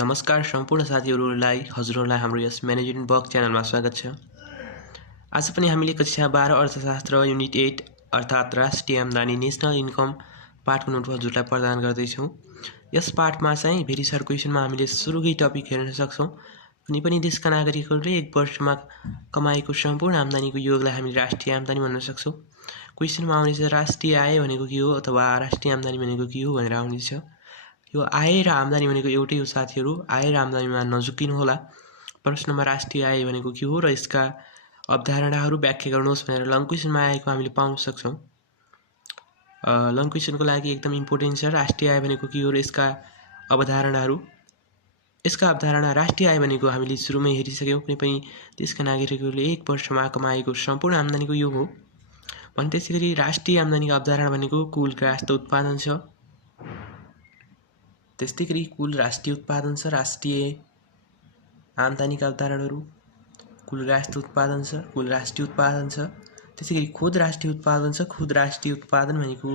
नमस्कार सम्पूर्ण साथीहरूलाई हजुरहरूलाई हाम्रो यस म्यानेजमेन्ट बक च्यानलमा स्वागत छ। आज पनि हामीले कक्षा 12 अर्थशास्त्र युनिट 8 अर्थात् राष्ट्रिय आम्दानी नेशनल इन्कम पाठको नोट हजुरलाई प्रदान गर्दैछौँ। यस पाठमा चाहिँ भेरी सर्ट क्वेसनमा हामीले सुरुकै टपिक हेर्न सक्छौँ। कुनै पनि देशका नागरिकहरूले एक वर्षमा कमाएको सम्पूर्ण आम्दानीको योगलाई हामीले राष्ट्रिय आम्दानी भन्न सक्छौँ। क्वेसनमा आउनेछ राष्ट्रिय आय भनेको के हो अथवा राष्ट्रिय आम्दानी भनेको के हो भनेर आउनेछ। यो आय र आम्दानी भनेको एउटै हो साथीहरू, आय र आम्दानीमा नझुकिनु होला। प्रश्नमा राष्ट्रिय आय भनेको के हो र यसका अवधारणाहरू व्याख्या गर्नुहोस् भनेर लङ क्वेसनमा आएको हामीले पाउन सक्छौँ। लङ क्वेसनको लागि एकदम इम्पोर्टेन्ट छ राष्ट्रिय आय भनेको के हो र यसका अवधारणाहरू। यसका अवधारणा राष्ट्रिय आय भनेको हामीले सुरुमै हेरिसक्यौँ, कुनै पनि देशका नागरिकहरूले एक वर्षमा कमाएको सम्पूर्ण आम्दानीको योग हो भने। त्यसैगरी राष्ट्रिय आम्दानीको अवधारणा भनेको कुल राष्ट्र उत्पादन छ। त्यस्तै गरी कुल राष्ट्रिय उत्पादन छ, राष्ट्रिय आम्दानीका अवधारणाहरू कुल राष्ट्र उत्पादन छ, कुल राष्ट्रिय उत्पादन छ। त्यसै गरी खुद राष्ट्रिय उत्पादन छ। खुद राष्ट्रिय उत्पादन भनेको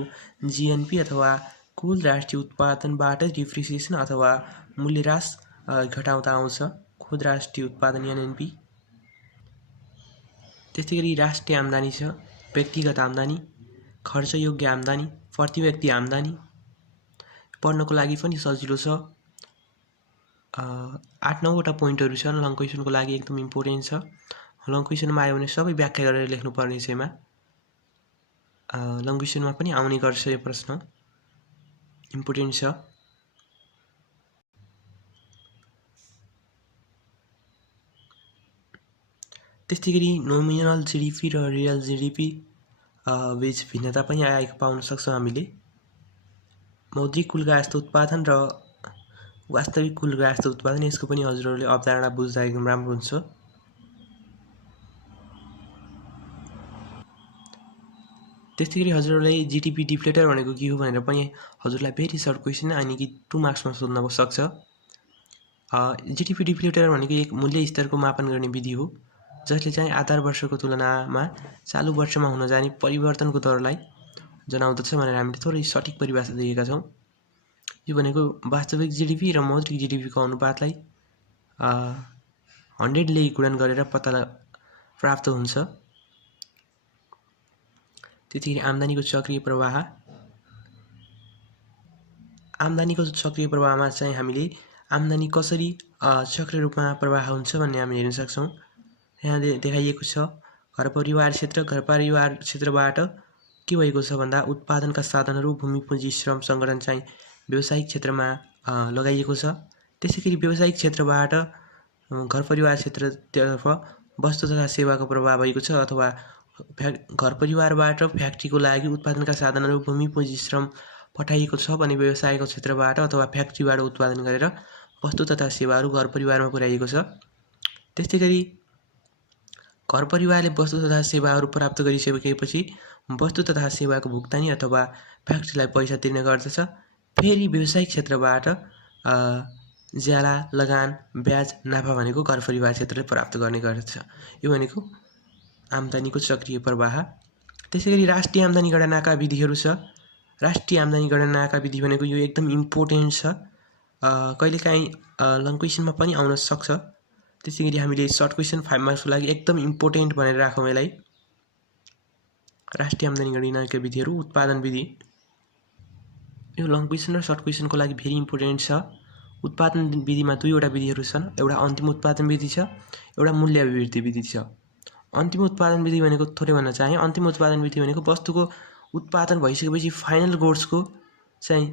जीएनपी अथवा कुल राष्ट्रिय उत्पादनबाट डिप्रिसिएसन अथवा मूल्यह्रास घटाउँदा आउँछ खुद राष्ट्रिय उत्पादन एनएनपी। त्यस्तै गरी राष्ट्रिय आम्दानी छ, व्यक्तिगत आम्दानी, खर्चयोग्य आम्दानी, प्रति व्यक्ति आम्दानी। पढ्नको लागि पनि सजिलो छ। 8-9वटा पोइन्टहरू छन् लङ क्वेसनको लागि, एकदम इम्पोर्टेन्ट छ। लङ क्वेसनमा आयो भने सबै व्याख्या गरेर लेख्नुपर्ने छ। यसमा लङ क्वेसनमा पनि आउने गर्छ यो प्रश्न, इम्पोर्टेन्ट छ। त्यस्तै गरी नोमिनल जिडिपी र रियल जिडिपी बीच भिन्नता पनि आएको पाउन सक्छौँ हामीले। मौद्रिक कुल राष्ट्र उत्पादन र वास्तविक कुल राष्ट्र उत्पादन, यसको पनि हजुरहरूले अवधारणा बुझ्दा एकदम राम्रो हुन्छ। त्यस्तै गरी हजुरहरूले जिडिपी डिफ्लेटर भनेको के हो भनेर पनि हजुरलाई भेरी सर्ट क्वेसन अनि कि 2 मार्क्समा सोध्न सक्छ। जिडिपी डिफ्लेटर भनेको एक मूल्य स्तरको मापन गर्ने विधि हो जसले चाहिँ आधार वर्षको तुलनामा चालु वर्षमा हुन जाने परिवर्तनको दरलाई जनाउँदछ भनेर हामीले थोरै सठिक परिभाषा दिएका छौँ। यो भनेको वास्तविक जिडिपी र मौद्रिक जिडिपीको अनुपातलाई 100 ले गुणन गरेर प्राप्त हुन्छ। त्यतिखेर आम्दानीको चक्रीय प्रवाह, आम्दानीको चक्रीय प्रवाहमा चाहिँ हामीले आम्दानी कसरी चक्र रूपमा प्रवाह हुन्छ भन्ने हामी हेर्न सक्छौँ। यहाँ देखाइएको छ घर परिवार क्षेत्रबाट के भएको छ भन्दा उत्पादनका साधनहरू, भूमि, पुँजी, श्रम, सङ्गठन चाहिँ व्यावसायिक क्षेत्रमा लगाइएको छ। त्यसै गरी व्यावसायिक क्षेत्रबाट घर परिवार क्षेत्रतर्फ वस्तु तथा सेवाको प्रवाह भएको छ अथवा घर परिवारबाट फ्याक्ट्रीको लागि उत्पादनका साधनहरू, भूमि, पुँजी, श्रम पठाइएको छ भने व्यवसायको क्षेत्रबाट अथवा फ्याक्ट्रीबाट उत्पादन गरेर वस्तु तथा सेवाहरू घर परिवारमा पुर्याइएको छ। त्यस्तै गरी घर परिवारले वस्तु तथा सेवाहरू प्राप्त गरिसकेपछि वस्तु तथा सेवाको भुक्तानी अथवा फ्याक्ट्रीलाई पैसा तिर्ने गर्दछ। फेरि व्यावसायिक क्षेत्रबाट ज्याला, लगान, ब्याज, नाफा भनेको घर परिवार क्षेत्रले प्राप्त गर्ने गर्दछ। यो भनेको आम्दानीको चक्रीय प्रवाह। त्यसै गरी राष्ट्रिय आम्दानी गणनाका विधिहरू छ। राष्ट्रिय आम्दानी गणनाका विधि भनेको यो एकदम इम्पोर्टेन्ट छ, कहिलेकाहीँ लङ क्वेसनमा पनि आउन सक्छ। त्यसै गरी हामीले सर्ट क्वेसन 5 मार्क्सको लागि एकदम इम्पोर्टेन्ट भनेर राखौँ यसलाई। राष्ट्रिय आम्दानी गणनाका विधिहरू, उत्पादन विधि, यो लङ क्वेसन र सर्ट क्वेसनको लागि भेरी इम्पोर्टेन्ट छ। उत्पादन विधिमा 2वटा विधिहरू छन्, एउटा अन्तिम उत्पादन विधि छ, एउटा मूल्य अभिवृद्धि विधि छ। अन्तिम उत्पादन विधि भनेको थोरै भन्न चाहे, अन्तिम उत्पादन विधि भनेको वस्तुको उत्पादन भइसकेपछि फाइनल गुड्सको चाहिँ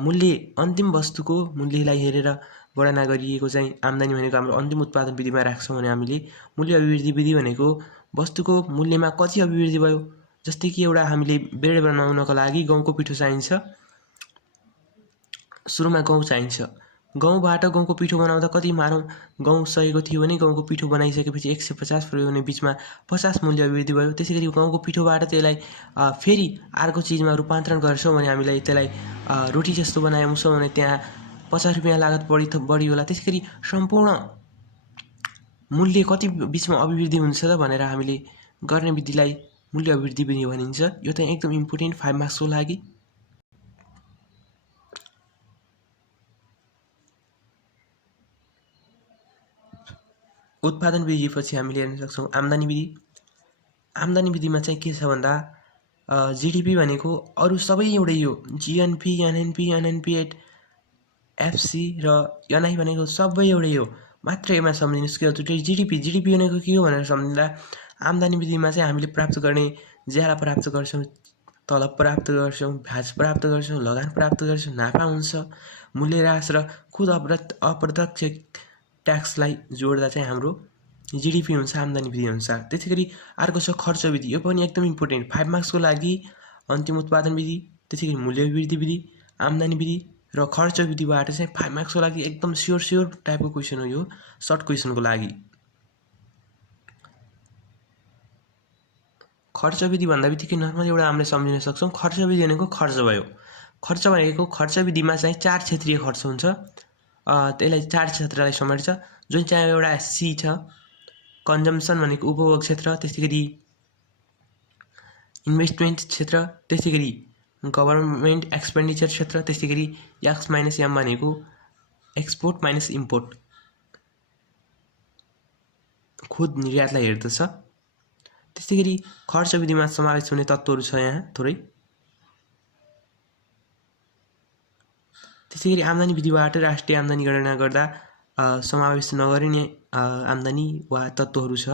मूल्य, अन्तिम वस्तुको मूल्यलाई हेरेर गणना गरिएको चाहिँ आम्दानी भनेको हाम्रो अन्तिम उत्पादन विधिमा राख्छौँ भने हामीले मूल्य अभिवृद्धि विधि भनेको वस्तुको मूल्यमा कति अभिवृद्धि भयो। जस्तै कि एउटा हामीले ब्रेड बनाउनको लागि गहुँको पिठो चाहिन्छ। सुरुमा गहुँ चाहिन्छ, गहुँबाट गहुँको पिठो बनाउँदा कति मानौँ गहुँ सकेको थियो भने गहुँको पिठो बनाइसकेपछि 150 प्रयोग भने बिचमा 50 मूल्य अभिवृद्धि भयो। त्यसै गरी गहुँको पिठोबाट त्यसलाई फेरि अर्को चिजमा रूपान्तरण गर्छौँ भने हामीलाई त्यसलाई रोटी जस्तो बनाउँछौँ भने त्यहाँ 50 रुपियाँ लागत बढी होला। त्यसै गरी सम्पूर्ण मूल्य कति बिचमा अभिवृद्धि हुन्छ त भनेर हामीले गर्ने विधिलाई मूल्य अभिवृद्धि विधि भनिन्छ। यो चाहिँ एकदम इम्पोर्टेन्ट 5 मार्क्सको लागि। उत्पादन विधिपछि हामीले हेर्न सक्छौँ आम्दानी विधि। आम्दानी विधिमा चाहिँ के छ भन्दा जिडिपी भनेको अरू सबै एउटै हो, जिएनपी, एनएनपी, एनएनपी 8, एफसी र एनआई भनेको सबै एउटै हो, मात्र यसमा सम्झिनुहोस् के हो जिडिपी। जिडिपी भनेको के हो भनेर सम्झिँदा आम्दानी विधिमा चाहिँ हामीले प्राप्त गर्ने ज्याला प्राप्त गर्छौँ, तलब प्राप्त गर्छौँ, भ्याज प्राप्त गर्छौँ, लगान प्राप्त गर्छौँ, नाफा हुन्छ, मूल्यह्रास र खुद अप्रत्यक्ष ट्याक्सलाई जोड्दा चाहिँ हाम्रो जिडिपी हुन्छ आम्दानी विधि अनुसार। त्यसै गरी अर्को छ खर्च विधि। यो पनि एकदम इम्पोर्टेन्ट, 5 मार्क्सको लागि अन्तिम उत्पादन विधि, त्यसै गरी मूल्य वृद्धि विधि, आम्दानी विधि र खर्च विधिबाट चाहिँ 5 मार्क्सको लागि एकदम स्योर टाइपको क्वेसन हो यो, सर्ट क्वेसनको लागि। खर्च विधि भन्दा बित्तिकै नर्मल एउटा हामीले सम्झिन सक्छौँ, खर्च विधि भनेको खर्च भयो। खर्च भनेको खर्च विधिमा चाहिँ 4 क्षेत्रीय खर्च हुन्छ, त्यसलाई 4 क्षेत्रलाई समेट्छ, जुन चाहिँ एउटा सी छ, कन्जम्सन भनेको उपभोग क्षेत्र, त्यसै गरी इन्भेस्टमेन्ट क्षेत्र, त्यसै गरी गभर्नमेन्ट एक्सपेन्डिचर क्षेत्र, त्यसै गरी एक्स माइनस एम भनेको एक्सपोर्ट माइनस इम्पोर्ट, खुद निर्यातलाई हेर्दछ। त्यसै गरी खर्च विधिमा समावेश हुने तत्त्वहरू छ यहाँ थोरै। त्यसै गरी आम्दानी विधिबाट राष्ट्रिय आम्दानी गणना गर्दा समावेश नगरिने आम्दानी वा तत्त्वहरू छ।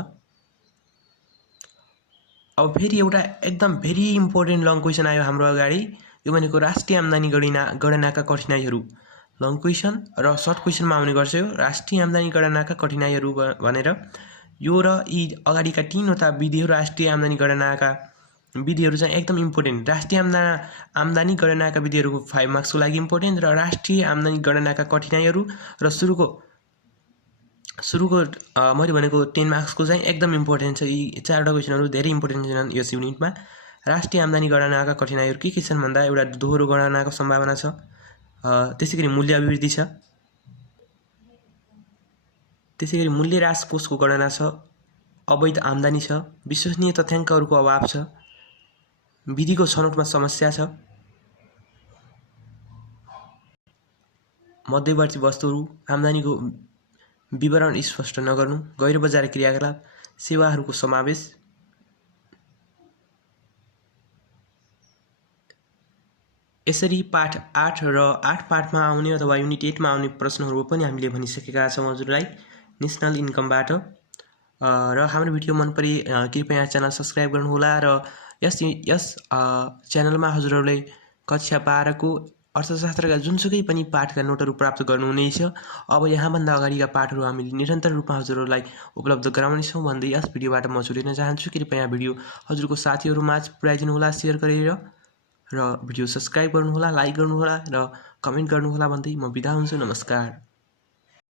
अब फेरि एउटा एकदम भेरी इम्पोर्टेन्ट लङ क्वेसन आयो हाम्रो अगाडि, यो भनेको राष्ट्रिय आम्दानी गणनाका कठिनाइहरू। लङ क्वेसन र सर्ट क्वेसनमा आउने गर्छ यो राष्ट्रिय आम्दानी गणनाका कठिनाइहरू भनेर। यो र यी अगाडिका 3वटा विधिहरू राष्ट्रिय आम्दानी गणनाका विधिहरू चाहिँ एकदम इम्पोर्टेन्ट। राष्ट्रिय आम्दानी गणनाका विधिहरूको 5 मार्क्सको लागि इम्पोर्टेन्ट र राष्ट्रिय आम्दानी गणनाका कठिनाइहरू र सुरुको मैले भनेको 10 मार्क्सको चाहिँ एकदम इम्पोर्टेन्ट छ। यी 4वटा क्वेसनहरू धेरै इम्पोर्टेन्ट छन् यस युनिटमा। राष्ट्रिय आम्दानी गणनाका कठिनाइहरू के छन् भन्दा एउटा दोहोरो गणनाको सम्भावना छ, त्यसै गरी मूल्य अभिवृद्धि छ, त्यसै गरी मूल्यह्रास कोषको गणना छ, अवैध आम्दानी छ, विश्वसनीय तथ्याङ्कहरूको अभाव छ, विधिको छनौटमा समस्या छ, मध्यवर्ती वस्तुहरू, आम्दानीको विवरण स्पष्ट नगर्नु, गैर बजार क्रियाकलाप, सेवाहरूको समावेश। यसरी पाठ 8 र 8 पाठमा आउने अथवा युनिट 8 मा आउने प्रश्नहरू पनि हामीले भनिसकेका छौँ हजुरलाई नेसनल इन्कमबाट। र हाम्रो भिडियो मन परे कृपया च्यानल सब्स्क्राइब गर्नुहोला र यस च्यानलमा हजुरहरूले कक्षा 12 को अर्थशास्त्रका जुनसुकै पनि पाठका नोटहरू प्राप्त गर्नुहुनेछ। अब यहाँभन्दा अगाडिका पाठहरू हामीले निरन्तर रूपमा हजुरहरूलाई उपलब्ध गराउनेछौँ भन्दै यस भिडियोबाट म छुटिन चाहन्छु। कृपया भिडियो हजुरको साथीहरूमाझ पुर्याइदिनुहोला सेयर गरेर, र भिडियो सब्स्क्राइब गर्नुहोला, लाइक गर्नुहोला र कमेन्ट गर्नुहोला भन्दै म बिदा हुन्छु। नमस्कार।